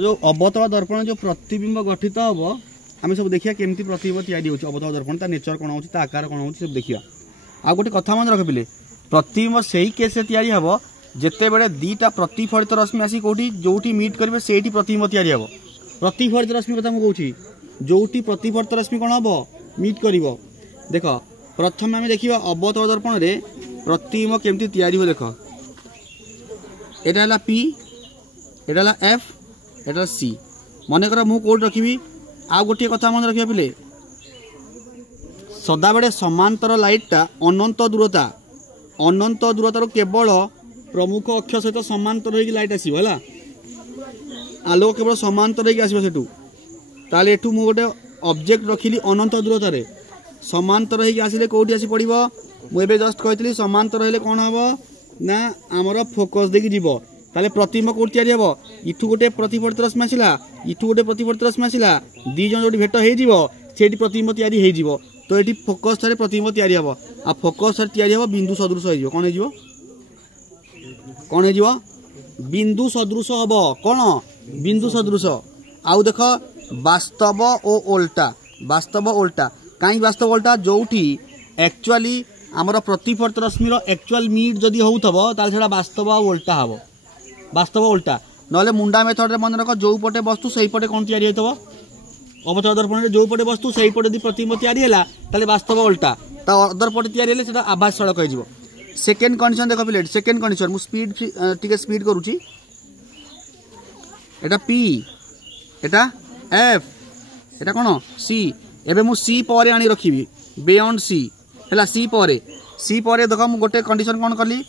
जो अवतल दर्पण जो प्रतिबिंब गठित हम आम सब देखिए केमती प्रतिबिंब तैयारी होची अवतल दर्पण ता नेचर कौन होची ता आकार कौन होची सब देखिया। आ गोटे कथा मन रख पिले प्रतिबिंब सही केस तैयारी हम जिते बड़े दीटा प्रतिफलित रश्मि आसी कोठी जोठी मीट करेंगे सेठी प्रतिबिंब तैयारी हम। प्रतिफलित रश्मि कथा मुझे कहूँ जोठी प्रतिफलित रश्मि कौन हम मीट कर देख प्रथम आम देखा अवतल दर्पण रे प्रतिबिंब केमती तैयारी हो देख एटा है पी एटा है एफ एटा सी मनकर मु कौट रखी आ गोटे कथा मन रखा पिले सदाबे समांतर लाइटा अनंत दूरतार केवल प्रमुख अक्ष सहित समांतर होगी लाइट आसो है आलोक केवल समांतर होगी आसो सेठू ताले एठू मु गोटे ऑब्जेक्ट रखिली अनंत दूरतार समांतर होगी आसिले कौटी आसी पड़ो मुझे जस्ट कही समांतर हेले कौन हम ना आमर फोकस देखिए जीव ताले प्रतिबिंब कौट तैयारी हम इठू गोटे प्रतिफलित रश्मि आसला इठू गोटे प्रतिफलित रश्मि आसला दीज जो भेट हो प्रतिबिंब तैयारी हो तो ये फोकस ठारे प्रतिबिंब तैयारी हम आ फोकस ठारे तैयारी हम बिंदु सदृश हो कौन हो बिंदु सदृश हम कौन बिंदु सदृश आउ देख वास्तव और ओल्टा कहीं वास्तव ओल्टा जोठी एक्चुअली आमर प्रतिफलित रश्मिर एक्चुअल मीट जदि होता से वास्तव ओल्टा हम वास्तव ओल्टा ना मुंडा मेथड मन रख जो पटे वस्तु से पटे कौन तैयारी होता अवतल दर्पण जो पटे वस्तु से पटे प्रतिबिंब तैयारी है वास्तव ओल्टा अदर पटे तैयारी है आभास सड़क हो सेकेंड कंडीशन देख पिले सेकेंड कंडीशन मुझे स्पीड टी स्पीड करुच्ची एटा पी एटा एफ एटा कौन सी एबे मु सी पर आनी रखी बियॉन्ड सी है सी पर देख मुझे गोटे कंडीशन कौन कली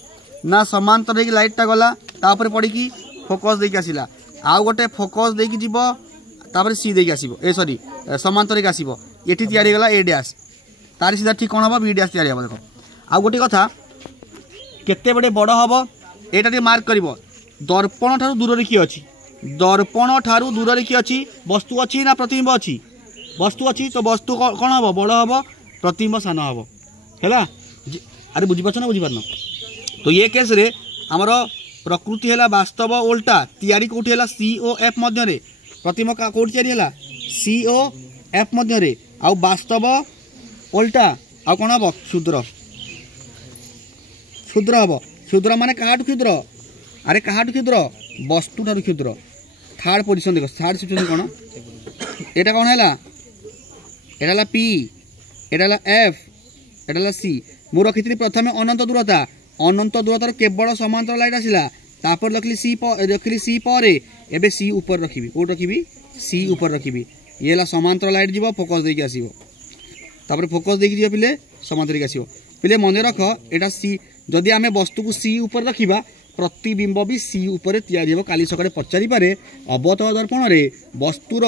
ना समांतर होगी लाइटा गला तापर पड़ी फोकस देकी आसला आउ गोटे फोकस देकी जीव तापर सी देकी आसीबो ए सॉरी समांतर होगी आसीबो एठी तैयारी गला ए डैश तार सीधा ठीक कौन हम बी डैश तैयारी हम देख आउ गोटे कथा केते बड़े बड़ हम एटा मार्क कर दर्पण ठारू दूर किए अच्छी दर्पण ठारू दूर किए अच्छी वस्तु अच्छी ना प्रतिबिंब अच्छी वस्तु अच्छी तो वस्तु कौन हम बड़ हम प्रतिबिंब सान हम है अरे बुझीपार ना बुझीपार तो ये केस रे आमर प्रकृति है वास्तव ओल्टा तैयारी कौटी है सी ओ एफ मध्य प्रतिबिंब कौटी तैयारी है सी ओ एफ मध्य आउ वास्तव ओल्टा आउ कौन हम क्षुद्र क्षुद्र हम क्षुद्र माने काहाटू क्षुद्र अरे काहाटू क्षुद्र वस्तु ठारू क्षुद्र थर्ड पोजिशन देख थर्ड सिचुएशन कौन एटा कौन है एटा पी एटा एफ एटा सी मु रखी प्रथम अनंत दूरतार केवल समांतर लाइट आसला तापर रखली सी पर एबे सी ऊपर रखी कौट रखी सी ऊपर रखी ये समांतर लाइट जीव फोकस देकी आसीबो तापर फोकस देकी जीव पिले समांतर देकी आसीबो पिले मन रख एटा सी जदि आमे वस्तु को सी ऊपर रखिबा प्रतिबिंब भी सी ऊपर तैयारी हो काली सकाळे पचारि पारे अवतल दर्पण रे वस्तुर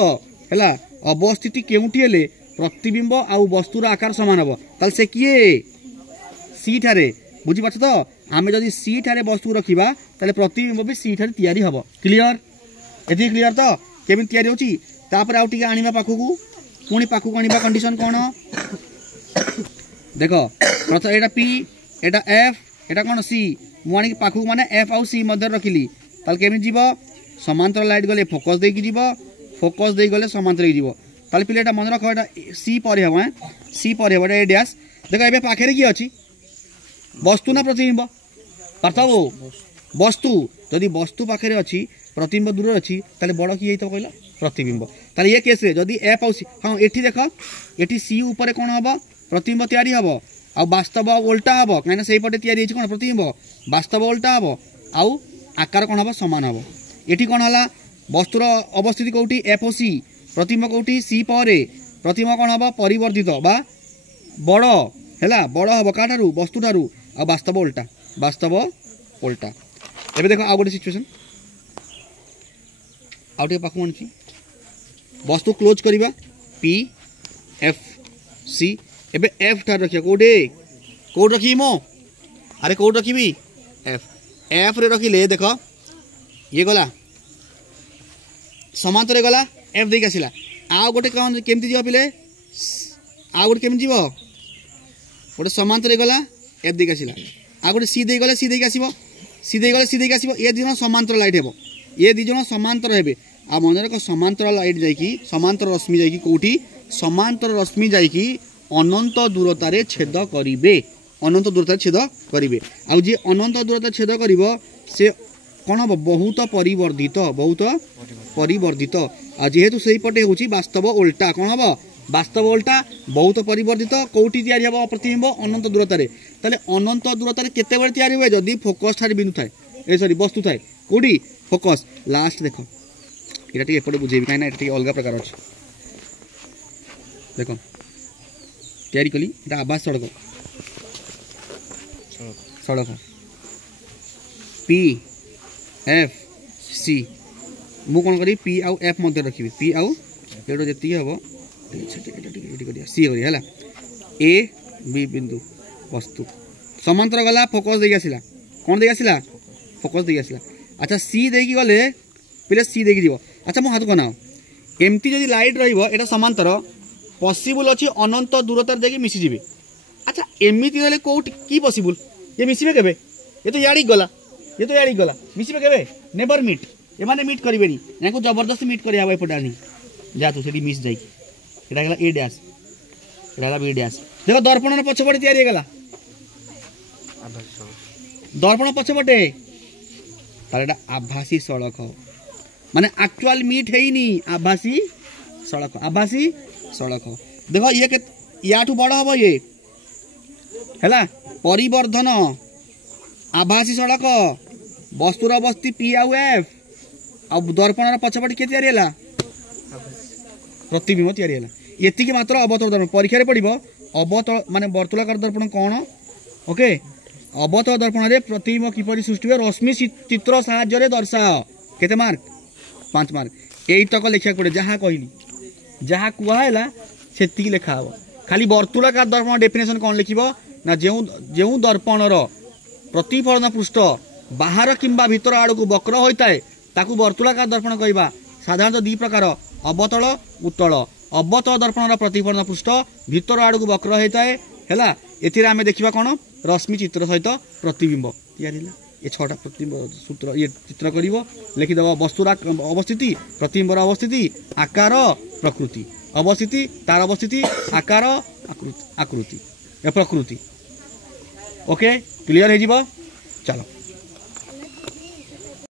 हैला अवस्थिति केउठी हेले प्रतिबिंब आउ वस्तुर आकार समान हम ताल से किए सी ठारे बुझी पाछ तो आमे जदि सी ठारे वस्तु रखिबा ताले प्रतिबिंब भी सी ठारे तैयारी हबो क्लियर एथि क्लियर तो केमिन तैयारी होची तापर आउ टिके आनिबा पाखकू पुणी पाखकू आनिबा कंडीशन कोन देखो प्रथम एटा पी एटा एफ एटा कोन सी मु आनी पाखकू माने एफ आउ सी मध्य रखिली ताल केमिन जीव समांतर लाइट गले फोकस देकी जीव फोकस देई गले समांतर जीव ताले पिलेटा मन रख एटा सी पर हम सी पर हम ए डैश देखो एबे पाखे रे की अछि वस्तु ना प्रतिबिंब पार्थव वस्तु जदि वस्तु पाखे अच्छी प्रतिबिंब दूर अच्छी ताले बड़ किए तो कहला प्रतिबिंब ताले ये केस रे जदि एफ आउ सी हाँ एठी देख एठी सी ऊपर कौन हम प्रतिबिंब तैयारी हम आउ वास्तव ओल्टा हम कहीं से पटे तैयारी कौन प्रतिबिंब वास्तव ओल्टा हम आउ आकार कौन हम समान हम एठी कौन है वस्तुर अवस्थिति कौटी एफ ओ सी प्रतिबिंब कौटी सी पर प्रतिबिंब कौन हम परिवर्तित बा बड़ है बड़ हम क्या ठारू वस्तु ठारू आ वास्तव ओल्टा एबे देखो आ गोटे सिचुएशन आउ टे पाखु आनी वस्तु क्लोज करिबा पी एफ सी एबे एफ ठार रखिया कोडे कोड रखी मो अरे कोड रखी एफ एफ रे रखिले देख ये गला समांतर गला एफ देके आसिला आ गोटे कौन केमती जीव पिले आ गोटे केमती जीव गोटे समांतर गला एफ देके आसिला आ गोटे सी दे गले सी देके आसीबो सी दे गले सी देके आसीबो ए दिजन समांतर लाइट हेबो ये दिजन समांतर हेबे आ मन रख समांतर लाइट जाइकी समांतर रश्मि जाइकी कोठी समांतर रश्मि जाइकी अनंत दूरतार छेद करिवे अनंत दूरतार छेद करिवे आ जे अनंत दूरतार छेद करिवो से कौन हम बहुत परिवर्धित आ जेहेतु सही पटे होची वास्तव उल्टा कौन हम वास्तव उल्टा बहुत परिवर्धित कोठी तैयारी हम प्रतिबिंब अनंत दूरतार ताले अनंत दूरतार केते बेले तैयारी हुए जदी फोकस ठारे बिंदु थाए ए सॉरी वस्तु थाए कोठी फोकस लास्ट देखो एटा टी एपटे बुझेबी काई ना एटा टी अलग प्रकार अछि देखो तैयारी कली एटा आवाज सड़क सड़क पी एफ सी मु कौन करी पी आउ एफ मध्य रखी पी आउ एटा जति हबो सी करी हला ए बी बिंदु वस्तु समांतर गला फोकस देई आसिला कौन देई आसिला फोकस देई आसिला अच्छा सी देकी गले पहले सी देकी जीवो अच्छा मो हाथ बनाओ एमती जदि लाइट रहिबो एटा समांतर पॉसिबल अछि अनंत दूरतार देकी मिसी जिवे अच्छा एमिति गले कोठी की पॉसिबल ये मिसिबे केबे ये तो याडी गला मिसिबे केबे नेवर मीट ए माने मीट करिवेनी याको जबरदस्ती मीट करिया बाय पडानी जा तू सेडी मिस जाई एटा गला ए डैश एटा गला बी डैश देखो दर्पण पछपटे तैयारी गला दर्पण पछपटे तारेटा आभासी सड़क माने एक्चुअल मीट हेइनी आभासी सड़क देखो ये के याठू बड़ हबो ये हैला परिवर्धन आभासी सड़क वस्तुर अवस्थी पी आउ एफ आ दर्पण पछपटे के तैयारी हैला प्रतिबिंब तैयारी हैला एतिकी मात्र अवतल दर्पण परीक्षा रे पड़िबो अवतल माने वर्तुलाकार दर्पण कोन ओके अवतल दर्पण रे प्रतिबिंब किपरि सृष्टि हुए रश्मि चित्र सहाय्य रे दर्शाओ केते मार्क 5 मार्क एई तक लिखा पड़े जहाँ कहली जहाँ कहला सेतिकी लिखा हो खाली वर्तुलाकार दर्पण डेफिनेशन कौन लिखिबो ना जेउ दर्पणर प्रतिफलन पृष्ठ बाहर किंबा भीतर आड़ को वक्र होता है ताकू वर्तुलाकार दर्पण कहवा साधारणतः दी प्रकार अवतल उत्तल अवतल दर्पणर प्रतिफलन पृष्ठ भीतर आड़ को वक्र होता है हैला एथिरे आमे देखिबा कोन रश्मि चित्र सहित प्रतिबिंब तैयारी हैला ये 6टा प्रतिबिंब सूत्र ये चित्र करिवो लिखि देबो वस्तुर अवस्थिति प्रतिबिंबर अवस्थिति आकार प्रकृति अवस्थिति तार अवस्थिति आकार आकृति प्रकृति ओके क्लियर हे जीवो चलो।